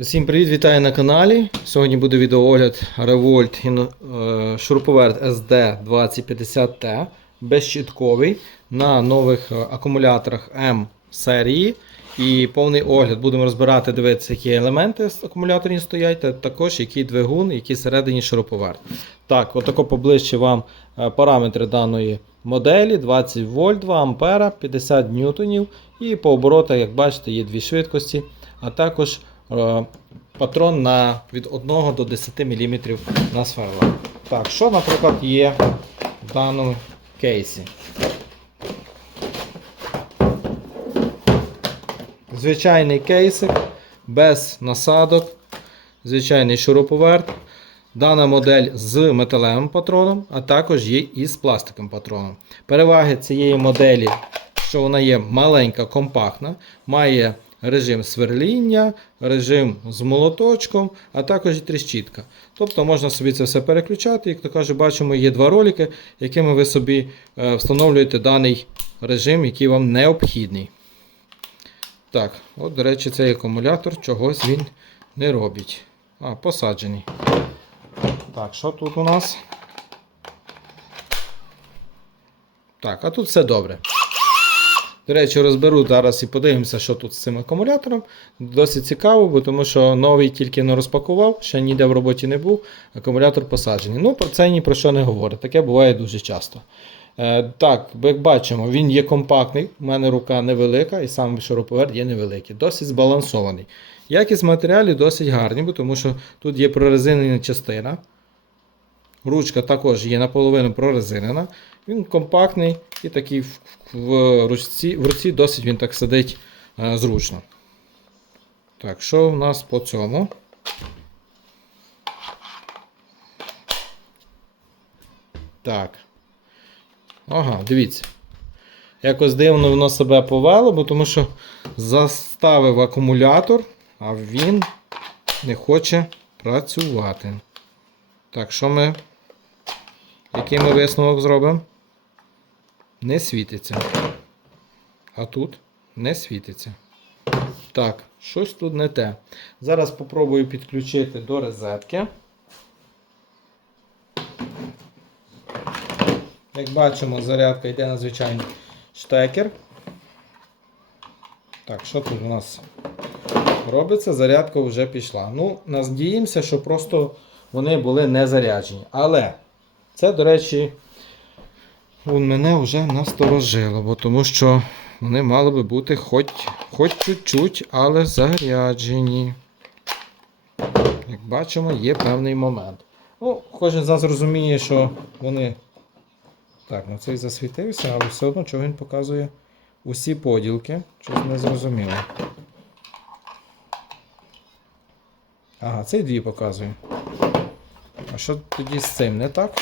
Усім привіт, вітаю на каналі. Сьогодні буде відеоогляд Revolt е, шуруповерт SD 2050T безщітковий на нових е, акумуляторах М серії. І повний огляд будемо розбирати, дивитися, які елементи з акумуляторів стоять, та також який двигун, який всередині шуруповерт. Так, отако поближче вам е, параметри даної моделі: 20 вольт, 2 ампера, 50 ньютонів. І по оборотах, як бачите, є дві швидкості, а також патрон на від 1 до 10 мм на сверло. Так, що, наприклад, є в даному кейсі? Звичайний кейсик без насадок, звичайний шуруповерт. Дана модель з металевим патроном, а також є і з пластиковим патроном. Переваги цієї моделі, що вона є маленька, компактна, має режим сверління, режим з молоточком, а також і тріщітка. Тобто можна собі це все переключати. Як то кажу, бачимо, є два ролики, якими ви собі е, встановлюєте даний режим, який вам необхідний. Так, от, до речі, цей акумулятор чогось він не робить. А, посаджений. Так, що тут у нас? Так, а тут все добре. До речі, розберу зараз і подивимося, що тут з цим акумулятором. Досить цікаво, бо тому що новий тільки не розпакував, ще ніде в роботі не був. Акумулятор посаджений. Ну, про це ні про що не говорить. Таке буває дуже часто. Е, так, як бачимо, він є компактний, у мене рука невелика, і сам шуруповерт є невеликий, досить збалансований. Якість матеріалів досить гарні, тому що тут є прорезинена частина. Ручка також є наполовину прорезинена. Він компактний і такий в, ручці, в руці досить він так сидить е, зручно. Так, що в нас по цьому? Так. Ага, дивіться. Якось дивно воно себе повело, бо тому що заставив акумулятор, а він не хоче працювати. Так, що ми. Який ми висновок зробимо? Не світиться. А тут не світиться. Так, щось тут не те. Зараз спробую підключити до розетки. Як бачимо, зарядка йде на звичайний штекер. Так, що тут у нас робиться? Зарядка вже пішла. Ну, надіємося, що просто вони були не заряджені. Але це, до речі, мене вже насторожило, бо тому що вони мали би бути хоч, хоч чуть-чуть, але заряджені. Як бачимо, є певний момент. Ну, Кожен з нас розуміє, що вони. Так, ну цей засвітився, але все одно чого він показує усі поділки. Щось не зрозуміло. Ага, цей дві показує. А що тоді з цим не так?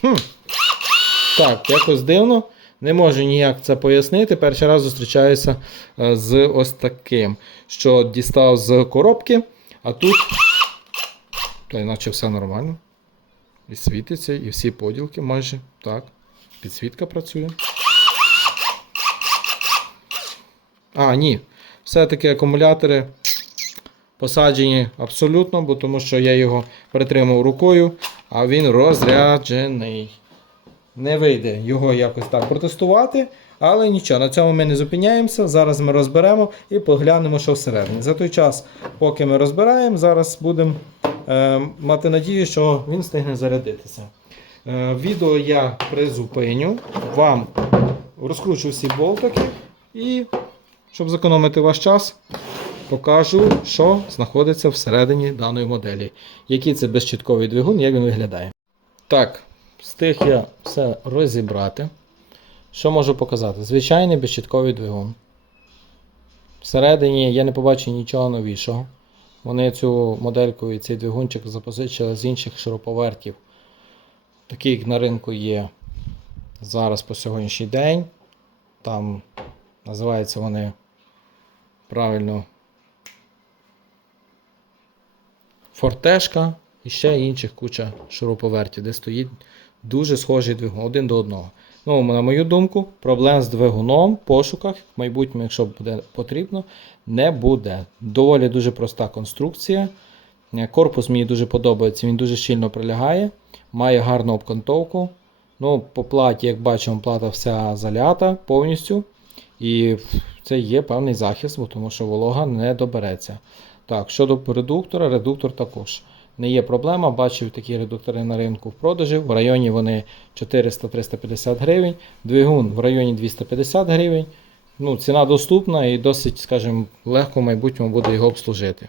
Хм. Так, якось дивно. Не можу ніяк це пояснити. Перший раз зустрічаюся е, з ось таким, що дістав з коробки, а тут. Та іначе все нормально. І світиться, і всі поділки майже. Так. Підсвітка працює. А, ні. Все-таки акумулятори посаджені абсолютно, бо тому що я його притримав рукою, а він розряджений. Не вийде його якось так протестувати, але нічого, на цьому ми не зупиняємося. Зараз ми розберемо і поглянемо, що всередині. За той час, поки ми розбираємо, зараз будемо е, мати надію, що він встигне зарядитися. Е, відео я призупиню, вам розкручу всі болтики і, щоб зекономити ваш час, покажу, що знаходиться всередині даної моделі. Який це безчітковий двигун, як він виглядає. Так, встиг я все розібрати. Що можу показати? Звичайний безчітковий двигун. Всередині я не побачив нічого новішого. Вони цю модельку і цей двигунчик запозичили з інших шуруповертів. Такі, як на ринку є зараз по сьогоднішній день. Там називаються вони правильно Фортешка і ще інших куча шуруповертів, де стоїть дуже схожий двигун один до одного. Ну, на мою думку, проблем з двигуном в пошуках, в майбутньому, якщо буде потрібно, не буде. Доволі дуже проста конструкція. Е, Корпус мені дуже подобається, він дуже щільно прилягає, має гарну обкантовку. Ну, по платі, як бачимо, плата вся залята повністю. І це є певний захист, тому що волога не добереться. Так, щодо редуктора, редуктор також не є проблема. Бачив такі редуктори на ринку в продажі. В районі вони 400-350 гривень, двигун в районі 250 гривень. Ну, ціна доступна і досить, скажімо, легко в майбутньому буде його обслужити.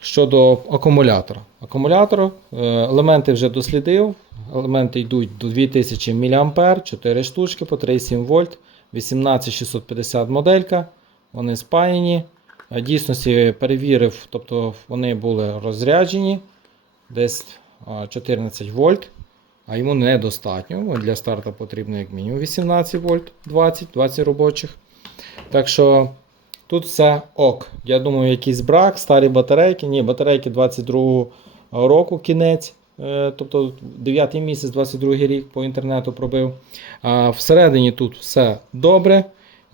Щодо акумулятора. Акумулятор, е, елементи вже дослідив. Елементи йдуть до 2000 мА, 4 штучки по 3,7 вольт, 18650 моделька. Вони спаяні. Дійсності перевірив, тобто вони були розряджені десь 14 вольт, а йому недостатньо. Для старту потрібно як мінімум 18 вольт, 20, 20 робочих. Так що тут все ок. Я думаю, якийсь брак, старі батарейки. Ні, батарейки 22 року кінець. е, Тобто 9 місяць, 22 рік по інтернету пробив. Всередині тут все добре.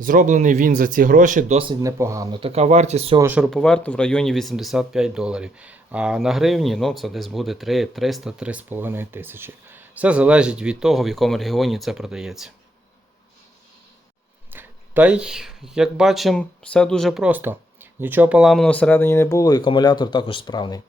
Зроблений він за ці гроші досить непогано. Така вартість цього шуруповерту в районі 85 доларів. А на гривні ну, це десь буде 3, 300-3,5 тисячі. Все залежить від того, в якому регіоні це продається. Та й, як бачимо, все дуже просто. Нічого поламаного всередині не було, і акумулятор також справний.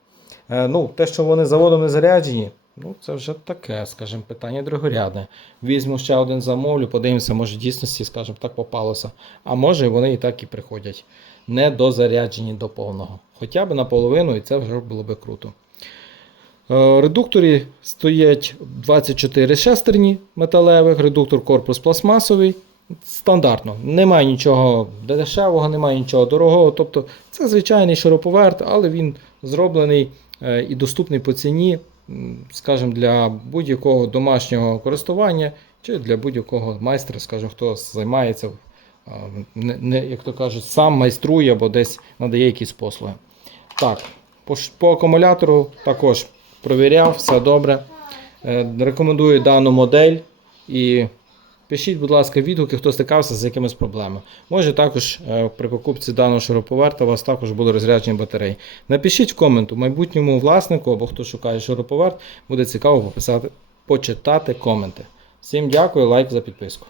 Е, ну, те, що вони заводом не заряджені, ну, це вже таке, скажімо, питання другорядне. Візьму ще один замовлю, подивимося, може в дійсності, скажімо, так попалося. А може вони і так і приходять. Не дозаряджені до повного. Хоча б наполовину, і це вже було би круто. Е, Редукторі стоять 24 шестерні металевих, редуктор корпус пластмасовий. Стандартно. Немає нічого дешевого, немає нічого дорогого. Тобто це звичайний шуруповерт, але він зроблений е, і доступний по ціні, скажімо, для будь-якого домашнього користування чи для будь-якого майстра, скажімо, хто займається, е, не, не, як то кажуть, сам майструє або десь надає якісь послуги. Так, по, по акумулятору також провіряв, все добре. Е, Рекомендую дану модель і пишіть, будь ласка, відгуки, хто стикався з якимись проблемами. Може також е, при покупці даного шуруповерта у вас також були розряджені батареї. Напишіть в коменту майбутньому власнику або хто шукає шуруповерт, буде цікаво пописати, почитати коменти. Всім дякую, лайк за підписку.